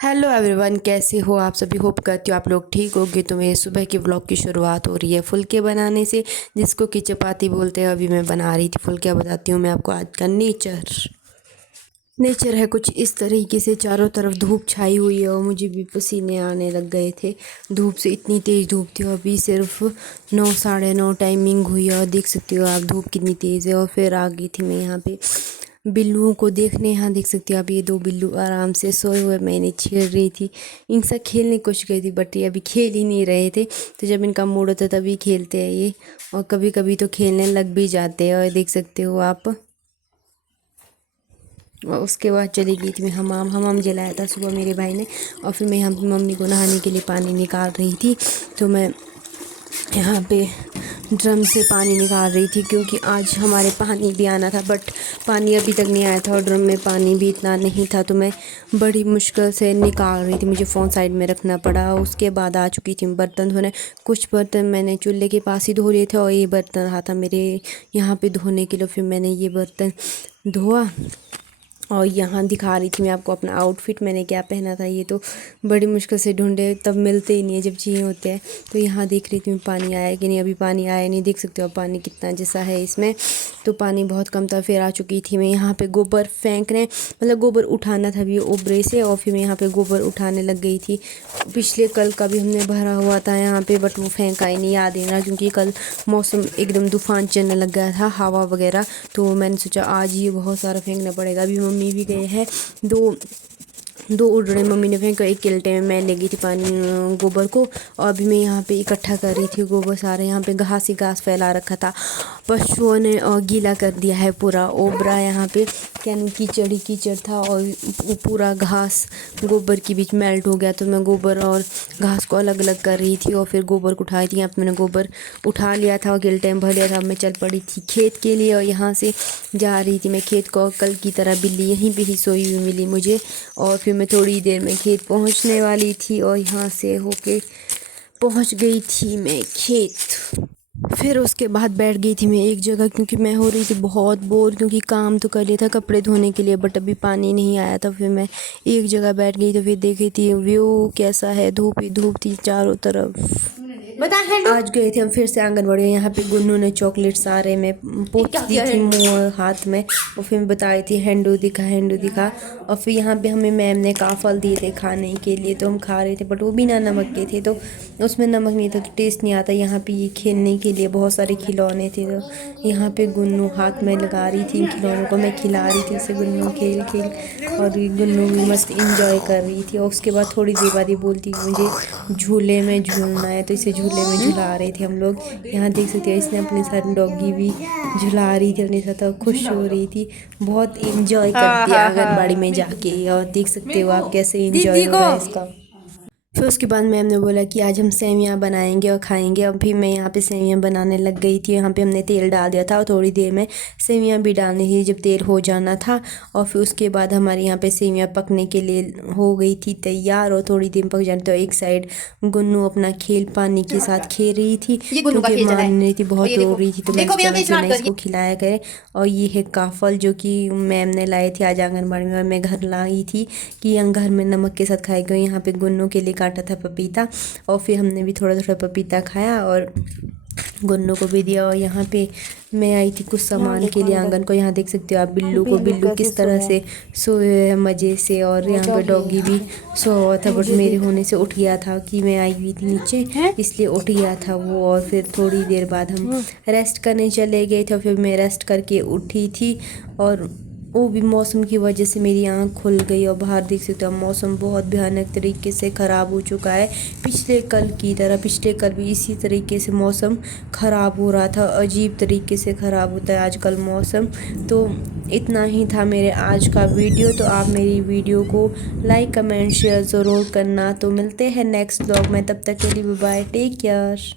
Hello everyone, कैसे हो आप सभी। होप करती हूँ आप लोग ठीक होगे। तो मेरे सुबह की व्लॉग की शुरुआत हो रही है फुलके बनाने से, जिसको कि चपाती बोलते हैं। अभी मैं बना रही थी फुलके। बताती हूँ मैं आपको आज का नेचर है कुछ इस तरीके से। चारों तरफ धूप छाई हुई है और मुझे भी पसीने आने लग गए थे धूप से। इतनी तेज़ धूप थी। अभी सिर्फ 9 साढ़े 9 टाइमिंग हुई है और देख सकते हो आप धूप कितनी तेज़ है। और फिर आ गई थी मैं यहाँ पे बिल्लुओं को देखने। यहाँ देख सकते हो आप, ये 2 बिल्लू आराम से सोए हुए मैं इन्हें छेड़ रही थी। इनसे खेलने की कोशिश की थी बट ये अभी खेल ही नहीं रहे थे। तो जब इनका मूड होता है तभी खेलते हैं ये, और कभी कभी तो खेलने लग भी जाते हैं। और देख सकते हो आप। और उसके बाद चली गई थी मैं हमाम। हमाम जलाया था सुबह मेरे भाई ने। और फिर मैं यहाँ पे मम्मी को नहाने के लिए पानी निकाल रही थी। तो मैं यहाँ पे ड्रम से पानी निकाल रही थी, क्योंकि आज हमारे पानी भी आना था बट पानी अभी तक नहीं आया था और ड्रम में पानी भी इतना नहीं था। तो मैं बड़ी मुश्किल से निकाल रही थी। मुझे फ़ोन साइड में रखना पड़ा। उसके बाद आ चुकी थी बर्तन धोने। कुछ बर्तन मैंने चूल्हे के पास ही धो लिए थे और ये बर्तन रहा था मेरे यहाँ पे धोने के लिए। फिर मैंने ये बर्तन धोआ और यहाँ दिखा रही थी मैं आपको अपना आउटफिट मैंने क्या पहना था। ये तो बड़ी मुश्किल से ढूंढे, तब मिलते ही नहीं है जब चाहिए होते हैं। तो यहाँ देख रही थी मैं पानी आया कि नहीं। अभी पानी आया नहीं। देख सकते हो पानी कितना जैसा है इसमें। तो पानी बहुत कम था। फिर आ चुकी थी मैं यहाँ पे गोबर फेंकने, मतलब गोबर उठाना था अभी ओबरे से। और फिर मैं यहाँ पे गोबर उठाने लग गई थी। पिछले कल का भी हमने भरा हुआ था यहाँ पे बट वो फेंका ही नहीं, याद है ना, क्योंकि कल मौसम एकदम तूफान चलने लग गया था, हवा वगैरह। तो मैंने सोचा आज ही बहुत सारा फेंकना पड़ेगा। अभी मम्मी भी गए हैं। दो दो उड़ने मम्मी ने फेंका, एक किल्टे में मैं ले गई थी पानी गोबर को। और अभी मैं यहाँ पे इकट्ठा कर रही थी गोबर सारे। यहाँ पे घास ही घास फैला रखा था, पशुओं ने गीला कर दिया है पूरा ओबरा। यहाँ पे क्या कीचड़ ही कीचड़ था और पूरा घास गोबर के बीच मेल्ट हो गया। तो मैं गोबर और घास को अलग अलग कर रही थी और फिर गोबर को उठाई थी। यहाँ पे मैंने गोबर उठा लिया था और गिल्टे में भर लिया था। मैं चल पड़ी थी खेत के लिए और यहाँ से जा रही थी मैं खेत को। कल की तरह बिल्ली यहीं पे ही सोई हुई मिली मुझे। और फिर मैं थोड़ी देर में खेत पहुँचने वाली थी और यहाँ से होके पहुँच गई थी मैं खेत। फिर उसके बाद बैठ गई थी मैं एक जगह, क्योंकि मैं हो रही थी बहुत बोर। क्योंकि काम तो कर लिया था कपड़े धोने के लिए बट अभी पानी नहीं आया था। फिर मैं एक जगह बैठ गई। तो फिर देखी थी व्यू कैसा है। धूप ही धूप थी चारों तरफ। आज गए थे हम फिर से आंगनबाड़ी। यहाँ पे गुन्नू ने चॉकलेट सारे में पोंछ दी थी मुँह हाथ में। और फिर बताई थी हैंडू दिखा हैंडू दिखा। और फिर यहाँ पे हमें मैम ने काफल दिए थे खाने के लिए। तो हम खा रहे थे बट वो बिना नमक के थे, तो उसमें नमक नहीं था तो टेस्ट नहीं आता। यहाँ पे ये खेलने के लिए बहुत सारे खिलौने थे। तो यहाँ पे गुन्नू हाथ में लगा रही थी इन खिलौनों को, मैं खिला रही थी उसे। गुन्नू खेल खेल और गुन्नू भी मस्त इंजॉय कर रही थी। और उसके बाद थोड़ी देर बाद ये बोलती मुझे झूले में झूलना है, तो इसे झूले में झुला रहे थे हम लोग। यहाँ देख सकते हैं इसने अपने साथ डॉगी भी झुला रही थी अपने साथ और खुश हो रही थी। बहुत इंजॉय करती है आंगनबाड़ी में जाके। और देख सकते हो आप कैसे इंजॉय हो रहा है इसका। फिर उसके बाद मैम ने बोला कि आज हम सेवियां बनाएंगे और खाएंगे। और फिर मैं यहाँ पे सेवियां बनाने लग गई थी। यहाँ पे हमने तेल डाल दिया था और थोड़ी देर में सेवियां भी डालनी थी जब तेल हो जाना था। और फिर उसके बाद हमारे यहाँ पे सेवियां पकने के लिए हो गई थी तैयार। और थोड़ी देर पक जाने तो एक साइड गुन्नू अपना खेल पानी के साथ खेल रही थी, क्योंकि मान रही थी बहुत रो रही थी। तो मैं इसको खिलाया करे। और ये है काफल जो कि मैम ने लाए थे आज आंगनबाड़ी में, और मैं घर लाई थी कि घर में नमक के साथ खाएगा। यहाँ पे गुन्नू के लिए काटा था पपीता और फिर हमने भी थोड़ा थोड़ा पपीता खाया और गुन्नू को भी दिया। और यहाँ पे मैं आई थी कुछ सामान के लिए आंगन को। यहाँ देख सकते हो आप बिल्लू को, बिल्लू किस तरह से सोए है मज़े से। और यहाँ पे डॉगी भी सोया हुआ था बट मेरे होने से उठ गया था कि मैं आई हुई थी नीचे, इसलिए उठ गया था वो। और फिर थोड़ी देर बाद हम रेस्ट करने चले गए थे। फिर मैं रेस्ट करके उठी थी और वो भी मौसम की वजह से मेरी आँख खुल गई। और बाहर देख सकते हो मौसम बहुत भयानक तरीके से ख़राब हो चुका है। पिछले कल की तरह पिछले कल भी इसी तरीके से मौसम ख़राब हो रहा था। अजीब तरीके से ख़राब होता है आजकल मौसम। तो इतना ही था मेरे आज का वीडियो। तो आप मेरी वीडियो को लाइक कमेंट शेयर ज़रूर करना। तो मिलते हैं नेक्स्ट व्लॉग में, तब तक के लिए बाय, टेक केयर।